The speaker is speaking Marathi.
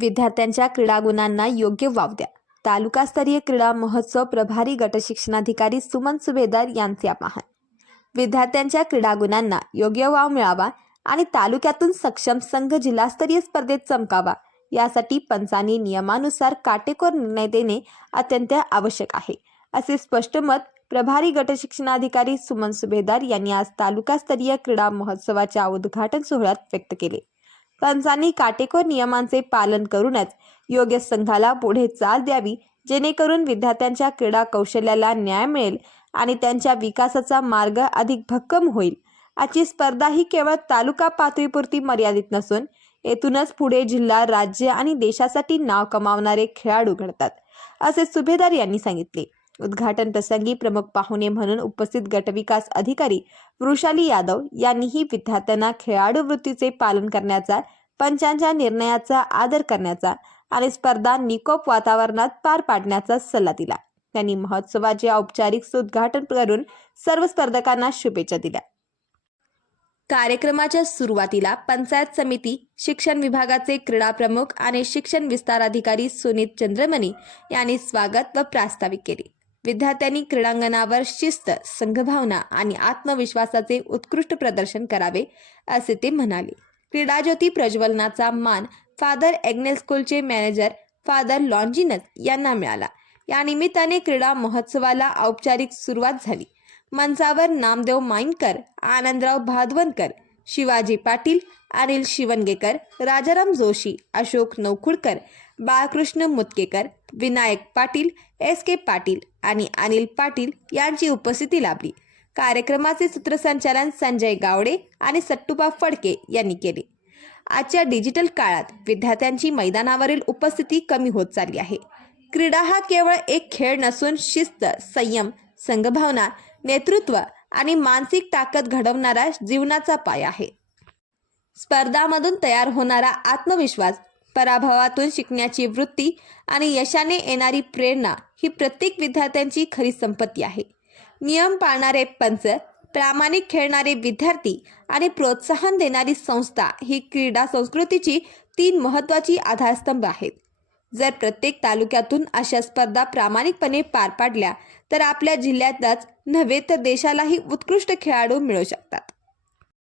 विद्यार्थ्यांच्या क्रीडा गुणांना योग्य वाव द्या. तालुकास्तरीय क्रीडा महोत्सव प्रभारी गटशिक्षणाधिकारी सुमन सुभेदार यांचे आवाहन. विद्यार्थ्यांच्या क्रीडा गुणांना योग्य वाव मिळावा आणि तालुक्यातून सक्षम संघ जिल्हास्तरीय स्पर्धेत चमकावा यासाठी पंचांनी नियमानुसार काटेकोर निर्णय देणे अत्यंत आवश्यक आहे, असे स्पष्ट मत प्रभारी गटशिक्षणाधिकारी सुमन सुभेदार यांनी आज तालुकास्तरीय क्रीडा महोत्सवाच्या उद्घाटन सोहळ्यात व्यक्त केले. पंचांनी काटेकोर नियमांचे पालन करूनच योग्य संघाला पुढे चाल द्यावी, जेणेकरून विद्यार्थ्यांच्या क्रीडा कौशल्याला न्याय मिळेल आणि त्यांच्या विकासाचा मार्ग अधिक भक्कम होईल. आजची स्पर्धा ही केवळ तालुका पातळीपुरती मर्यादित नसून येथूनच पुढे जिल्हा, राज्य आणि देशासाठी नाव कमावणारे खेळाडू घडतात, असे सुभेदार यांनी सांगितले. उद्घाटन प्रसंगी प्रमुख पाहुणे म्हणून उपस्थित गटविकास अधिकारी वृषाली यादव यांनीही विद्यार्थ्यांना खेळाडू वृत्तीचे पालन करण्याचा, पंचांच्या निर्णयाचा आदर करण्याचा आणि स्पर्धा निकोप वातावरणात पार पाडण्याचा सल्ला दिला. त्यांनी महोत्सवाचे औपचारिक उद्घाटन करून सर्व स्पर्धकांना शुभेच्छा दिल्या. कार्यक्रमाच्या सुरुवातीला पंचायत समिती, शिक्षण विभागाचे क्रीडा प्रमुख आणि शिक्षण विस्तार अधिकारी सुनीत चंद्रमणी यांनी स्वागत व प्रास्ताविक केले. विद्यार्थ्यांनी क्रीडांगणावर शिस्त, संघभावना आणि आत्मविश्वासाचे उत्कृष्ट प्रदर्शन करावे, असे ते म्हणाले. क्रीडाज्योती प्रज्वलनाचा मान फादर एग्नेल स्कूलचे मॅनेजर फादर लॉन्जिनस यांना मिळाला. या निमित्ताने क्रीडा महोत्सवाला औपचारिक सुरुवात झाली. मंचावर नामदेव माईनकर, आनंदराव भादवनकर, शिवाजी पाटील, अनिल शिवणगेकर, राजाराम जोशी, अशोक नौखुडकर, बाळकृष्ण मुतकेकर, विनायक पाटील, SK पाटील आणि अनिल पाटील यांची उपस्थिती लाभली. कार्यक्रमाचे सूत्रसंचालन संजय गावडे आणि सट्टुबा फडके यांनी केले. आजच्या डिजिटल काळात विद्यार्थ्यांची मैदानावरील उपस्थिती कमी होत चालली आहे. क्रीडा हा केवळ एक खेळ नसून शिस्त, संयम, संघभावना, नेतृत्व आणि मानसिक ताकद घडवणारा जीवनाचा पाया आहे. स्पर्धामधून तयार होणारा आत्मविश्वास, पराभवातून शिकण्याची वृत्ती आणि यशाने येणारी प्रेरणा ही प्रत्येक विद्यार्थ्यांची खरी संपत्ती आहे. नियम पाळणारे पंच, प्रामाणिक खेळणारे विद्यार्थी आणि प्रोत्साहन देणारी संस्था ही क्रीडा संस्कृतीची 3 महत्त्वाची आधारस्तंभ आहेत. जर प्रत्येक तालुक्यातून अशा स्पर्धा प्रामाणिकपणे पार पाडल्या तर आपल्या जिल्ह्यातच नव्हे तर देशालाही उत्कृष्ट खेळाडू मिळू शकतात.